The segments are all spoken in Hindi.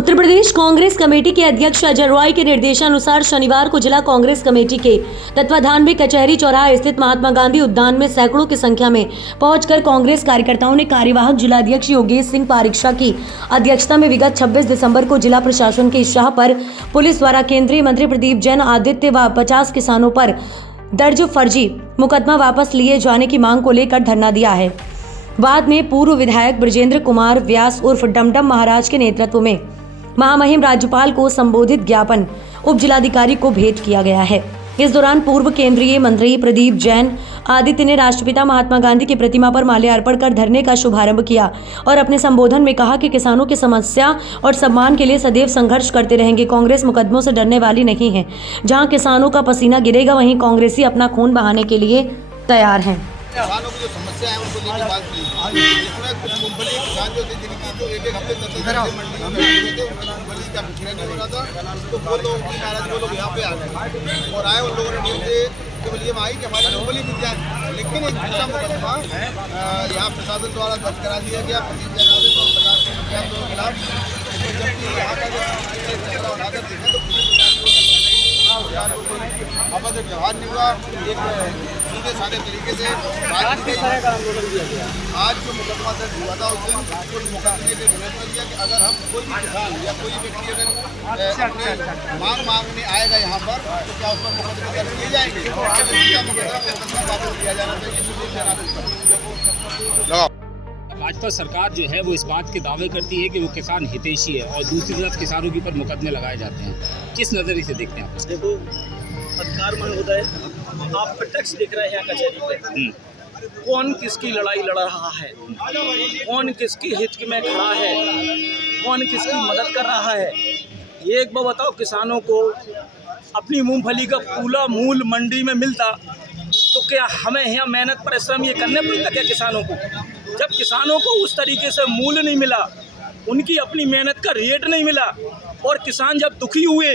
उत्तर प्रदेश कांग्रेस कमेटी के अध्यक्ष अजय रॉय के निर्देशानुसार शनिवार को जिला कांग्रेस कमेटी के तत्वाधान में कचहरी चौराहा स्थित महात्मा गांधी उद्यान में सैकड़ों की संख्या में पहुंचकर कांग्रेस कार्यकर्ताओं ने कार्यवाहक जिलाध्यक्ष योगेश सिंह पारीक्षा की अध्यक्षता में विगत 26 दिसंबर को जिला प्रशासन के इशारा पर पुलिस द्वारा केंद्रीय मंत्री प्रदीप जैन आदित्य व 50 किसानों पर दर्ज फर्जी मुकदमा वापस लिए जाने की मांग को लेकर धरना दिया है। बाद में पूर्व विधायक ब्रजेंद्र कुमार व्यास उर्फ डमडम महाराज के नेतृत्व में महामहिम राज्यपाल को संबोधित ज्ञापन उप जिलाधिकारी को भेंट किया गया है। इस दौरान पूर्व केंद्रीय मंत्री प्रदीप जैन आदित्य ने राष्ट्रपिता महात्मा गांधी की प्रतिमा पर माल्यार्पण कर धरने का शुभारंभ किया और अपने संबोधन में कहा कि किसानों की समस्या और सम्मान के लिए सदैव संघर्ष करते रहेंगे। कांग्रेस मुकदमों से डरने वाली नहीं है। जहां किसानों का पसीना गिरेगा वहीं कांग्रेसी अपना खून बहाने के लिए तैयार हैं। किसानों की जो समस्या है उनको लेकर बात की, इसमें कुछ मूंगफली किसान जो थे जिनकी तो एक हफ्ते तक मंडियों में बैठे थे, मूंगफली का विक्रय नहीं हो रहा था, तो वो लोग की नाराज वो लोग यहाँ पे आ गए और आए। उन लोगों ने नीचे केवल ये मांगी कि हमारी मूंगफली मिल जाए, लेकिन एक दूसरा मुकदमा यहाँ प्रशासन द्वारा दर्ज करा दिया गया प्रदीप जैन और 50 के खिलाफ। जबकि यहाँ का जो अनादर देखें तो अभद्र व्यवहार नहीं हुआ, एक सीधे साधे तरीके से आज जो मुकदमा दर्ज हुआ था उस दिन उस मुकदमे के विरोध में दिया कि अगर हम कोई भी किसान या कोई व्यक्ति अगर अपने मांगने आएगा यहाँ पर तो क्या उस पर मुकदमे दर्ज किए जाएंगे, मुकदमा वापस किया जाना चाहिए। भाजपा सरकार जो है वो इस बात के दावे करती है कि वो किसान हितैषी है और दूसरी तरफ किसानों के ऊपर मुकदमे लगाए जाते हैं। किस नज़रिए से देखते हैं आप? देखो, अधिकार महोदय, आप प्रत्यक्ष देख रहे हैं कचहरी पे कौन किसकी लड़ाई लड़ रहा है, कौन किसकी हित में खड़ा है, कौन किसकी मदद कर रहा है। एक बार बताओ, किसानों को अपनी मूंगफली का पूरा मूल मंडी में मिलता तो क्या हमें यहाँ मेहनत परिश्रम ये करने पड़ता क्या किसानों को? जब किसानों को उस तरीके से मूल्य नहीं मिला, उनकी अपनी मेहनत का रेट नहीं मिला और किसान जब दुखी हुए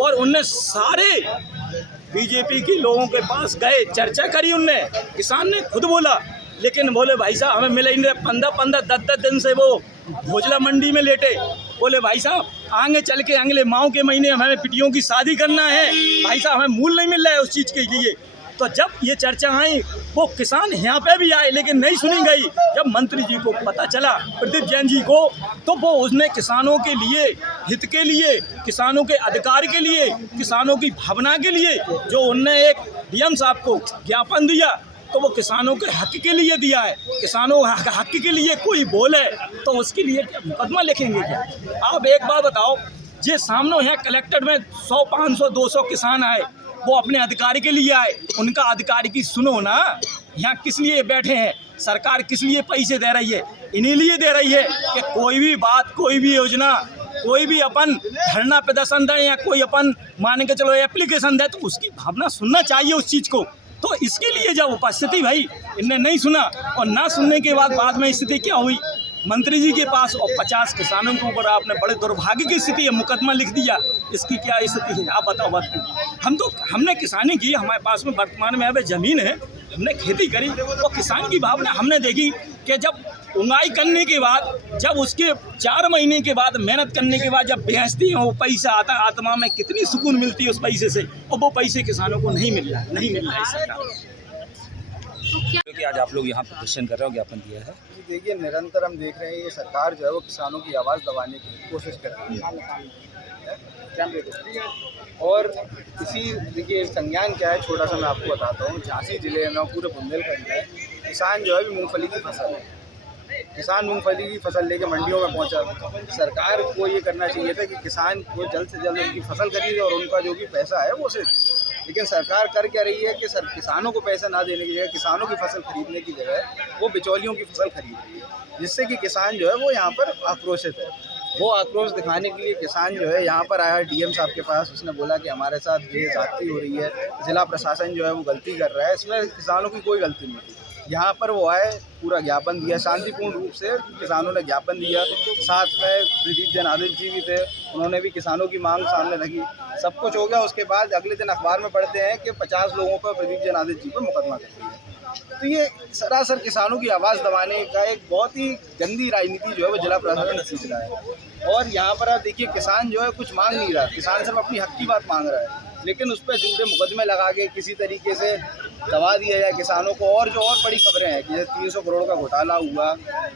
और उनने सारे बीजेपी के लोगों के पास गए, चर्चा करी, उनने किसान ने खुद बोला, लेकिन बोले भाई साहब हमें मिले इन 15-15 10-10 दिन से वो भोजला मंडी में लेटे। बोले भाई साहब आगे चल के अगले माह के महीने हमें पिटियों की शादी करना है, भाई साहब हमें मूल नहीं मिल रहा है उस चीज़ के लिए। तो जब ये चर्चा आई वो किसान यहाँ पे भी आए लेकिन नहीं सुनी गई। जब मंत्री जी को पता चला, प्रदीप जैन जी को, तो वो उसने किसानों के लिए, हित के लिए, किसानों के अधिकार के लिए, किसानों की भावना के लिए जो उनने एक डीएम साहब को ज्ञापन दिया तो वो किसानों के हक के लिए दिया है। किसानों हक के लिए कोई बोले तो उसके लिए क्या मुकदमा लिखेंगे क्या? आप एक बात बताओ, जे सामने यहाँ कलेक्टर में 100, 500, 200 किसान आए, वो अपने अधिकारी के लिए आए, उनका अधिकारी की सुनो ना। यहाँ किस लिए बैठे हैं? सरकार किस लिए पैसे दे रही है? इन्हीं लिए दे रही है कि कोई भी बात, कोई भी योजना, कोई भी अपन धरना प्रदर्शन दें या कोई अपन मान के चलो एप्लीकेशन दे तो उसकी भावना सुनना चाहिए उस चीज़ को। तो इसके लिए जब उपस्थिति भाई इनने नहीं सुना और ना सुनने के बाद में स्थिति क्या हुई, मंत्री जी के पास और 50 किसानों के ऊपर आपने बड़े दुर्भाग्य की स्थिति है, मुकदमा लिख दिया। इसकी क्या स्थिति है आप बताओ बात। हमने किसानी की, हमारे पास में वर्तमान में अब ज़मीन है, हमने खेती करी और किसान की भावना हमने देखी कि जब उंगाई करने के बाद, जब उसके 4 महीने के बाद मेहनत करने के बाद जब बेचती हैं वो पैसा आता है, आत्मा में कितनी सुकून मिलती है उस पैसे से, और वो पैसे किसानों को नहीं मिल रहा है सरकार। क्योंकि आज आप लोग यहाँ प्रदर्शन कर रहे हो, ज्ञापन दिया है। देखिए, निरंतर हम देख रहे हैं ये सरकार जो है वो किसानों की आवाज़ दबाने की कोशिश कर रही है। और इसी देखिए संज्ञान क्या है, छोटा सा मैं आपको बताता हूँ। झांसी जिले में पूरे बुंदेलखंड में किसान जो है मूंगफली की फसल है, किसान मूंगफली की फसल लेके मंडियों में पहुंचा। सरकार को ये करना चाहिए था कि किसान को जल्द से जल्द उनकी फसल खरीदे और उनका जो भी पैसा है वो उसे, लेकिन सरकार कर क्या रही है कि किसानों को पैसा ना देने की जगह, किसानों की फसल खरीदने की जगह वो बिचौलियों की फसल खरीद रही है, जिससे कि किसान जो है वो यहाँ पर आक्रोशित है। वो आक्रोश दिखाने के लिए किसान जो है यहाँ पर आया डीएम साहब के पास, उसने बोला कि हमारे साथ ये ज्यादती हो रही है, जिला प्रशासन जो है वो गलती कर रहा है। इसमें किसानों की कोई गलती नहीं थी। यहाँ पर वो आए, पूरा ज्ञापन दिया, शांतिपूर्ण रूप से किसानों ने ज्ञापन दिया। साथ में प्रदीप जैन आदित्य जी भी थे, उन्होंने भी किसानों की मांग सामने रखी। सब कुछ हो गया। उसके बाद अगले दिन अखबार में पढ़ते हैं कि 50 लोगों पर प्रदीप जैन आदित्य जी पर मुकदमा कर दिया। तो ये सरासर किसानों की आवाज़ दबाने का एक बहुत ही गंदी राजनीति जो है वो जिला प्रशासन खींच रहा है। और यहाँ पर आप देखिए किसान जो है कुछ मांग नहीं रहा, किसान सिर्फ अपनी हक की बात मांग रहा है, लेकिन उस पर झूठे मुकदमे लगा के किसी तरीके से दबा दिया जाए किसानों को। और जो और बड़ी खबरें हैं कि जैसे 300 करोड़ का घोटाला हुआ,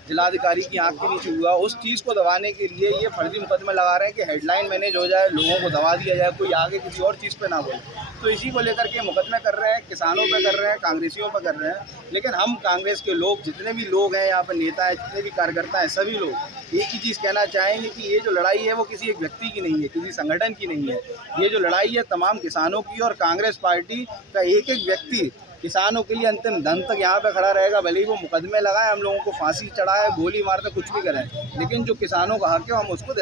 जिलाधिकारी की आंख के नीचे हुआ, उस चीज़ को दबाने के लिए ये फर्जी मुकदमे लगा रहे हैं कि हेडलाइन मैनेज हो जाए, लोगों को दबा दिया जाए, कोई आगे किसी और चीज़ पे ना बोले। तो इसी को लेकर के मुकदमे कर रहे हैं, किसानों पे कर रहे हैं, कांग्रेसियों पे कर रहे हैं। लेकिन हम कांग्रेस के लोग, जितने भी लोग हैं यहाँ पर, नेता हैं, जितने भी कार्यकर्ता हैं, सभी लोग एक ही चीज़ कहना चाहेंगे कि ये जो लड़ाई है वो किसी एक व्यक्ति की नहीं है, किसी संगठन की नहीं है। ये जो लड़ाई है तमाम किसानों की, और कांग्रेस पार्टी का एक एक व्यक्ति किसानों के लिए अंतिम दम तक यहाँ पे खड़ा रहेगा। भले ही वो मुकदमे लगाए, हम लोगों को फांसी चढ़ाए, गोली मारते, कुछ भी करें, लेकिन जो किसानों का हक है हम उसको दिला